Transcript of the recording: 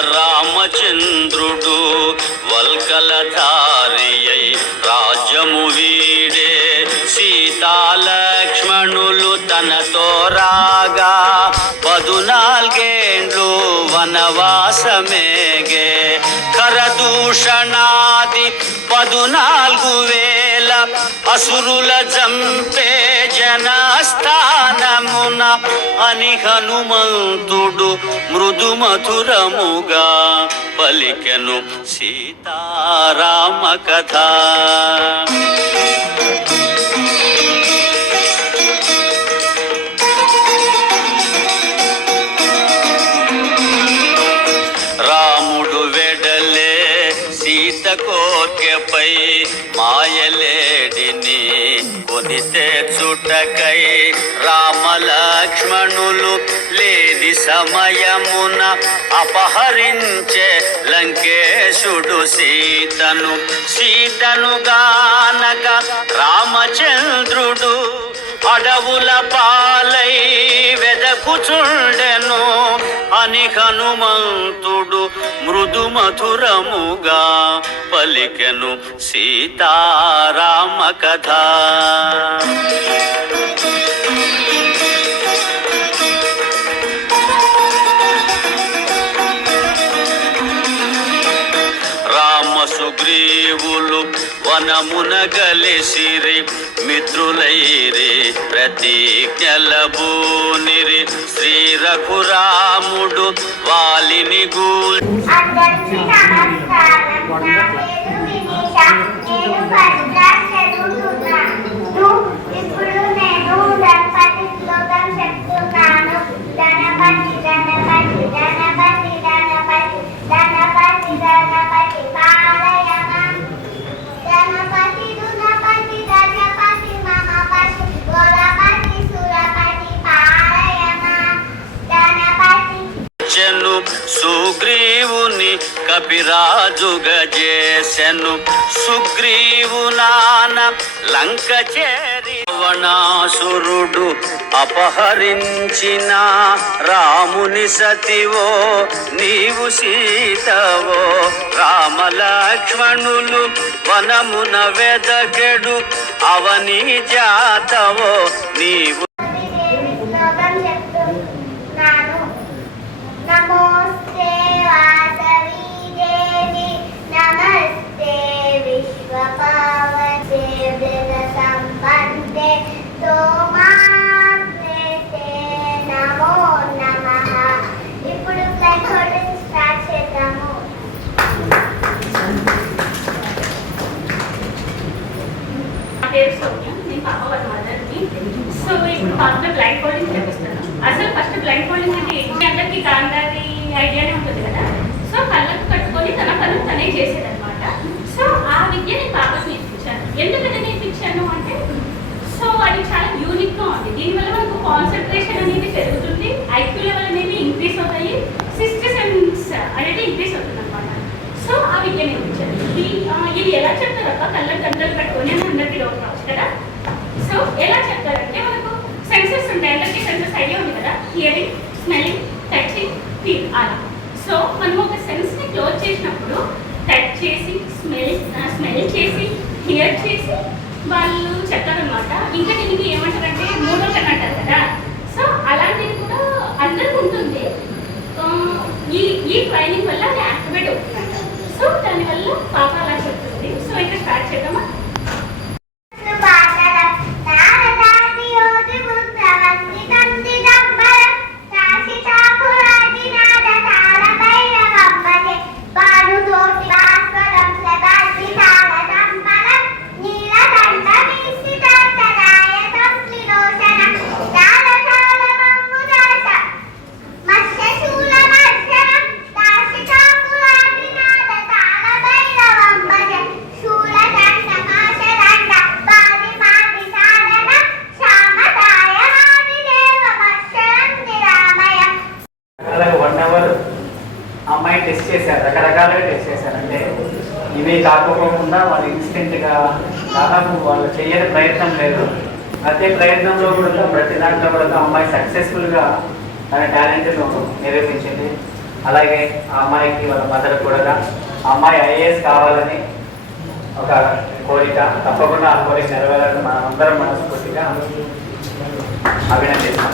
రామచంద్రుడు వల్కలధారియై రాజ్యము వీడే. సీతాలక్ష్మణులు తనతో రాగా పదునాల్గేండ్లు వనవాసమేగే. కరదూషణాది పదునాలుగు వేల అసురుల జంపే జనస్థానమున అని హనుమంతుడు మృదు మధురముగా పలికెను సీతారామ కథ. మాయపై మాయలేడిని కొని తెచ్చుటకై రామ లక్ష్మణులు లేని సమయమున అపహరించే లంకేశుడు సీతను. సీతను గానక రామచంద్రుడు అడవుల పాలై వెదకుచుండెను. అని హనుమంతుడు మృదు మధురముగా పలికెను సీతారామ కథ. సుగ్రీవులు వనమున గలిసిరి మిత్రులైరి ప్రతిజ్ఞలబూనిరి శ్రీ రఘురాముడు వాలిని గూ అందరికీ నమస్కారం. నా పేరు వినీష నేను సుగ్రీవుని సుగ్రీవునాన గజేశను లంక చేరి అపహరించిన రాముని సతివో నీవు సీతవో రామ లక్ష్మణులు వనమున వెదకెడు అవని జాతవో నీవు ఫస్ట్ బ్లైండ్ కోడింగ్ అంటే ఏంటి? అందరికీ కాందాది ఐడియానే ఉంటుంది కదా. సో కళ్ళకు కట్టుకొని తన పనులు తనే చేసేదనమాట సో ఆ విద్య నేను బాగా నేర్పించాను. ఎందుకంటే నేర్పించాను అంటే సో అది చాలా యూనిక్గా ఉంది. దీనివల్ల మనకు కాన్సన్ట్రేషన్ అనేది పెరుగుతుంది. ఐక్యూ లెవెల్ అనేది ఇంక్రీస్ అవుతాయి. సిస్టర్ సెన్స్ అనేది ఇంక్రీస్ అవుతుంది అనమాట సో ఆ విద్య నేర్పించాను. ఇది ఇది ఎలా చెప్తారక్క కళ్ళకు గంటలు కట్టుకొని అని అందరికీ డౌట్ రావచ్చు కదా. సో ఎలా చెప్తారంటే మనకు సెన్సెస్ ఉంటాయి. అందరికీ సెన్సెస్ ఐడియా ఉంది హియరింగ్ స్మెల్లింగ్ టచింగ్ ఫీల్ అలా. సో మనం ఒక సెన్స్ని క్లోజ్ చేసినప్పుడు టచ్ చేసి స్మెల్ స్మెల్ చేసి హియర్ చేసి వాళ్ళు చెప్తారనమాట ఇంకా దీనికి ఏమంటారంటే మూడో కన్ అంటారు కదా సో అలాంటిది కూడా అందరికి ఉంటుంది ఆ, ఈ ఈ ట్రైనింగ్ వల్ల అది యాక్టివేట్ అవుతుందంట సో దానివల్ల పాప అలా చెప్తుంది సో ఇంకా స్టార్ట్ చేద్దామా అలాగే వన్ అవర్ అమ్మాయి టెస్ట్ చేశారు రకరకాలుగా టెస్ట్ చేశారు. అంటే ఇవే కాకపోకుండా వాళ్ళు ఇన్స్టెంట్గా దాదాపు వాళ్ళు చేయని ప్రయత్నం లేదు. ప్రతి ప్రయత్నంలో కూడా ప్రతి దాంట్లో కూడా అమ్మాయి సక్సెస్ఫుల్గా తన టాలెంట్ను నిరూపించింది అలాగే ఆ అమ్మాయికి వాళ్ళ మదర్ కూడా ఆ అమ్మాయి ఐఏఎస్ కావాలని ఒక కోరిక తప్పకుండా ఆ కోరిక నెరవేరాలని మనం అందరం మనస్ఫూర్తిగా అభినందిస్తాం